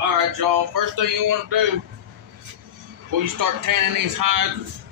Alright, y'all, first thing you want to do before you start tanning these hides,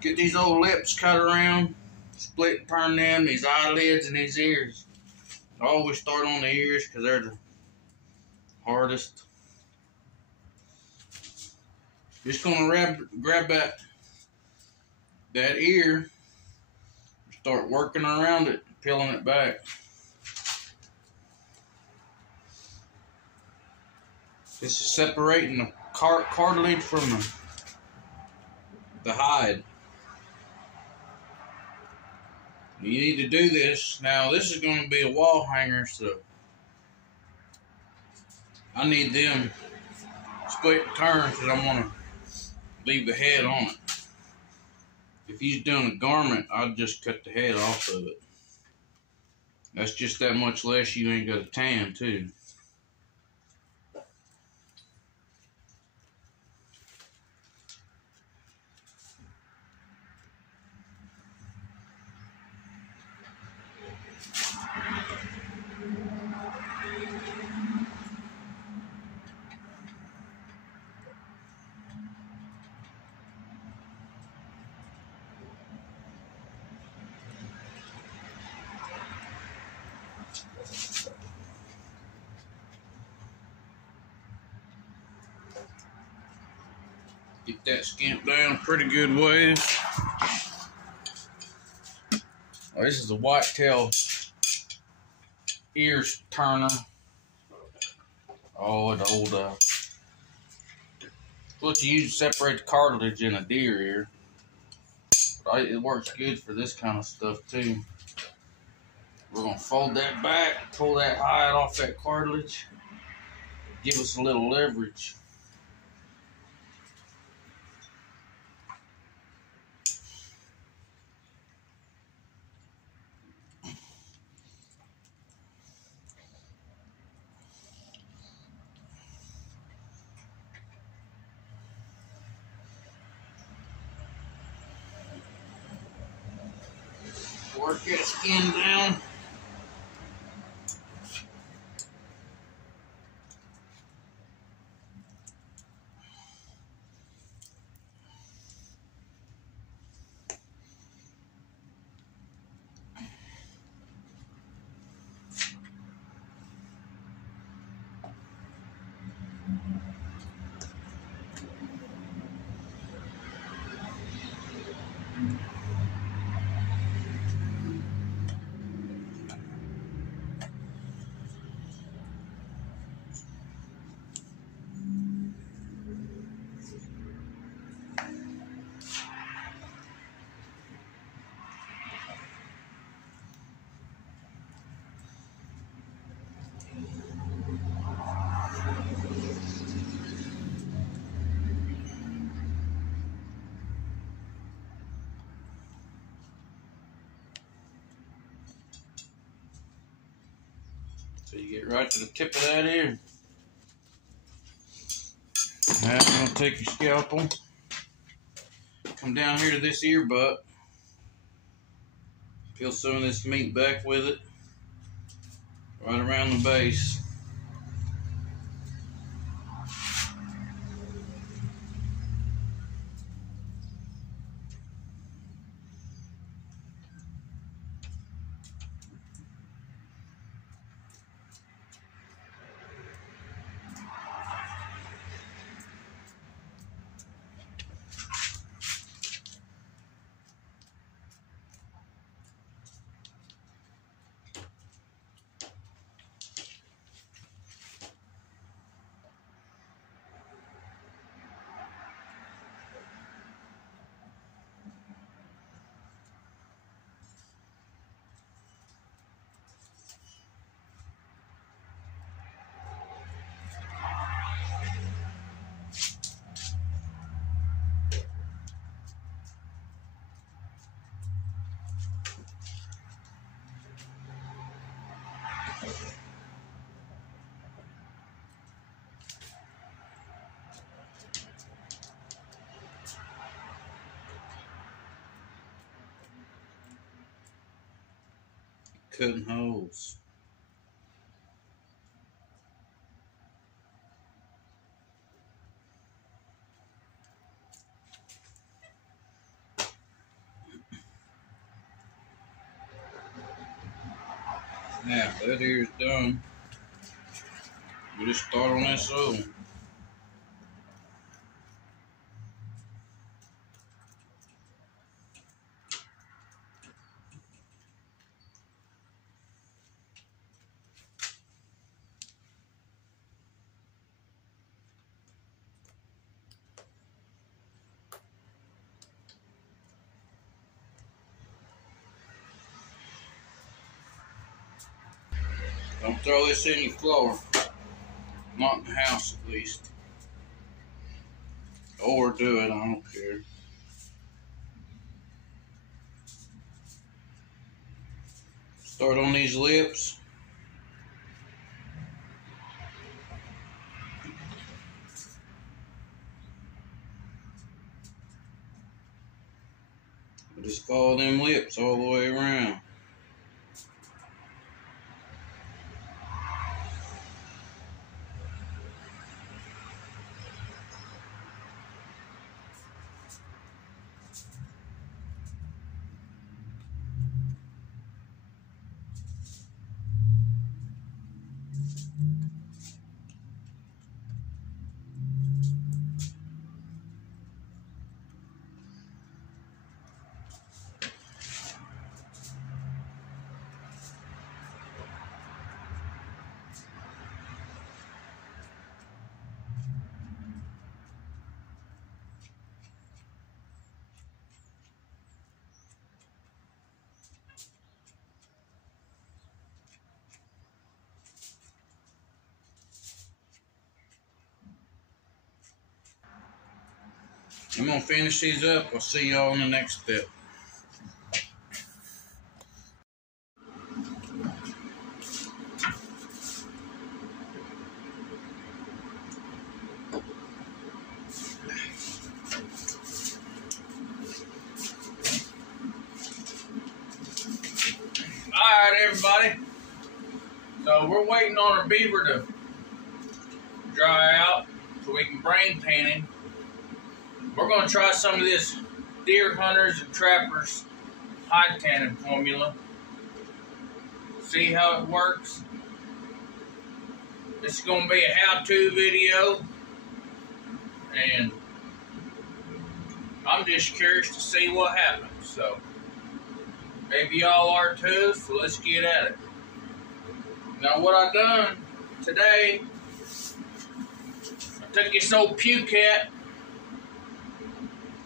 get these old lips cut around, split and turn them, these eyelids and these ears. I always start on the ears because they're the hardest. Just gonna grab that ear, start working around it, peeling it back. This is separating the cartilage from the hide. You need to do this. Now, this is going to be a wall hanger, so I need them split and turn because I want to leave the head on it. If you're doing a garment, I'd just cut the head off of it. That's just that much less you ain't got to tan, too. Get that skimp down pretty good ways. Oh, this is a whitetail ears turner. Oh, an old what you use to separate the cartilage in a deer ear. But it works good for this kind of stuff too. We're gonna fold that back, pull that hide off that cartilage, give us a little leverage. Work that skin down. So you get right to the tip of that ear. Now you're going to take your scalpel, come down here to this ear butt, peel some of this meat back with it, right around the base. Cutting holes. Now, that here's done. We just start on this oven. Don't throw this in your floor. Not in the house, at least. Or do it, I don't care. Start on these lips. Just follow them lips all the way around. I'm gonna finish these up. I'll see y'all in the next step. Alright, everybody. So we're waiting on our beaver to dry out so we can brain pan him. We're going to try some of this Deer Hunters and Trappers hide tanning formula. See how it works. This is going to be a how-to video. And I'm just curious to see what happens. So maybe y'all are too, so let's get at it. Now what I done today, I took this old Puke Cat.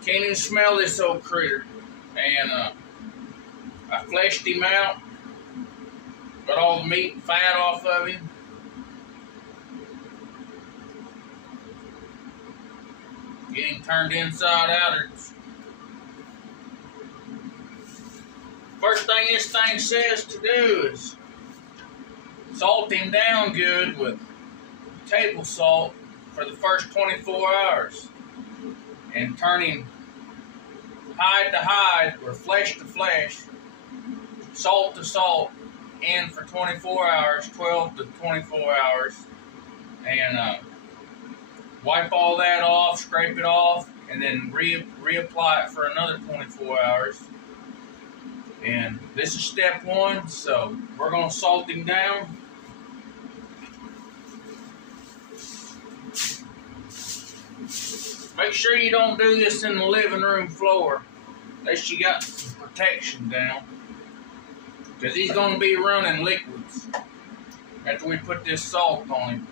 Can't even smell this old critter. And I fleshed him out. Got all the meat and fat off of him. Get him turned inside out. First thing this thing says to do is salt him down good with table salt for the first 24 hours. And turn him hide to hide, or flesh to flesh, salt to salt, in for 24 hours, 12 to 24 hours, and wipe all that off, scrape it off, and then reapply it for another 24 hours. And this is step one, so we're going to salt him down. Make sure you don't do this in the living room floor, unless you got some protection down, because he's going to be running liquids after we put this salt on him.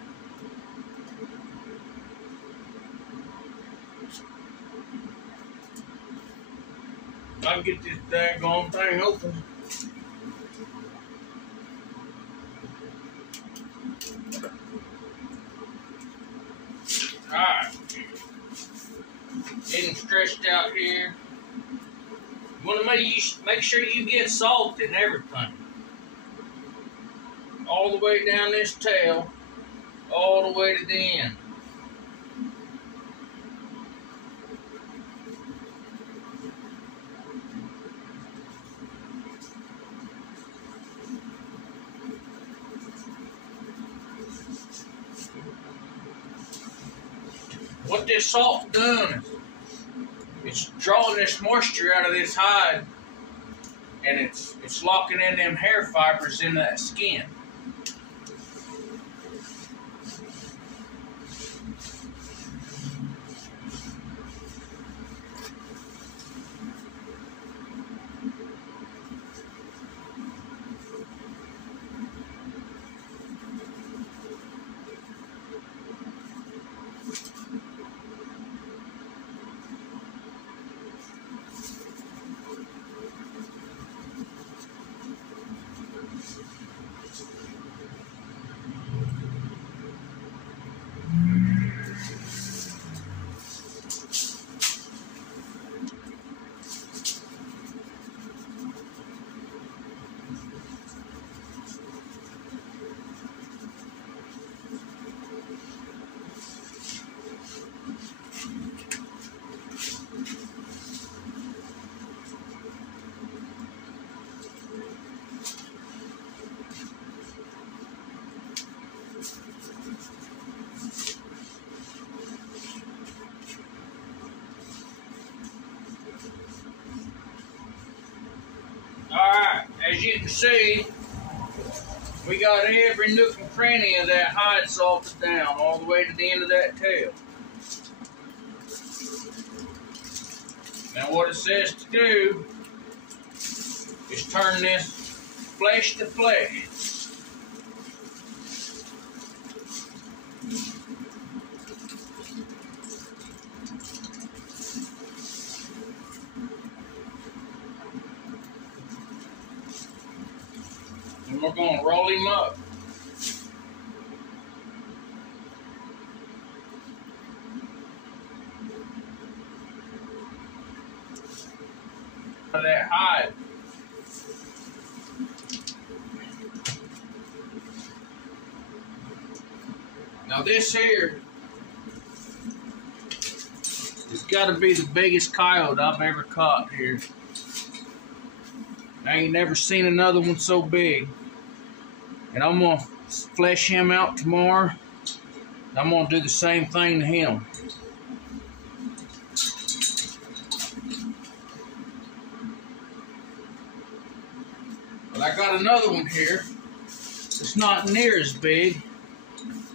I'll get this daggone thing open. Alright. Getting stretched out here. You want to make sure you get salt in everything. All the way down this tail, all the way to the end. What this salt's doing is it's drawing this moisture out of this hide and it's locking in them hair fibers in that skin. Alright, as you can see, we got every nook and cranny of that hide salted down all the way to the end of that tail. Now what it says to do is turn this flesh to flesh. And we're going to roll him up. That hide. Now this here has got to be the biggest coyote I've ever caught here. I ain't never seen another one so big. And I'm going to flesh him out tomorrow. I'm going to do the same thing to him. But I got another one here. It's not near as big.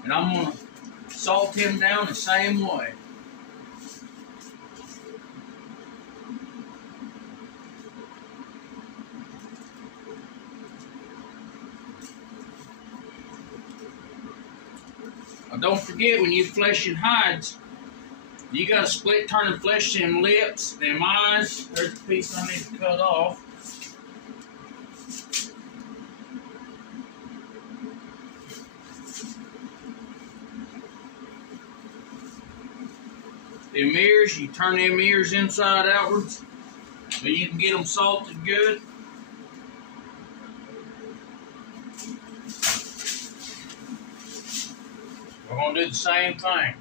And I'm going to salt him down the same way. Now don't forget, when you fleshing hides, you got to split, turn and flesh them lips, them eyes. There's the piece I need to cut off. Them ears, you turn them ears inside outwards so you can get them salted good. We're going to do the same thing.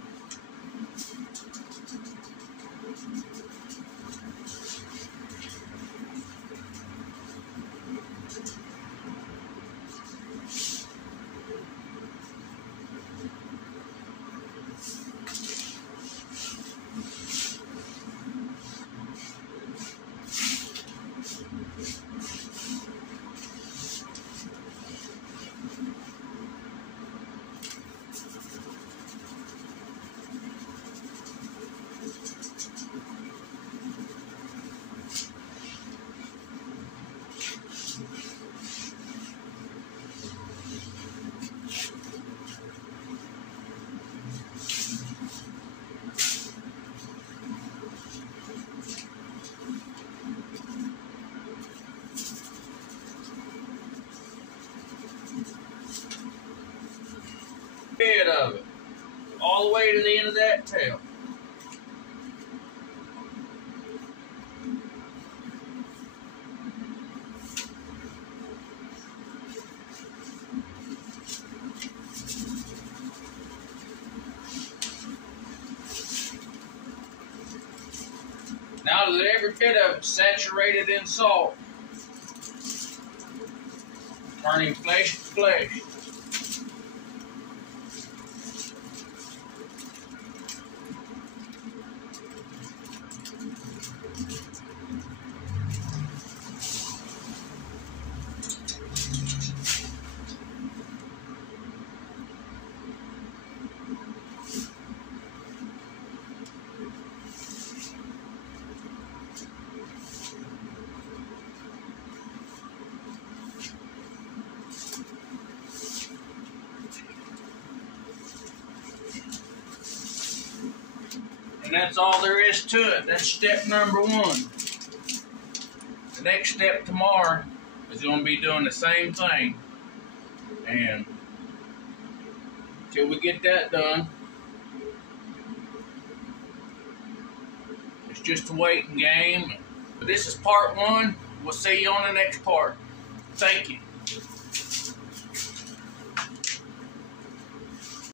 Head of it, all the way to the end of that tail. Now that every bit of it's saturated in salt, turning flesh to flesh. And that's all there is to it. That's step number one. The next step tomorrow is going to be doing the same thing. And until we get that done, it's just a waiting game. But this is part one. We'll see you on the next part. Thank you.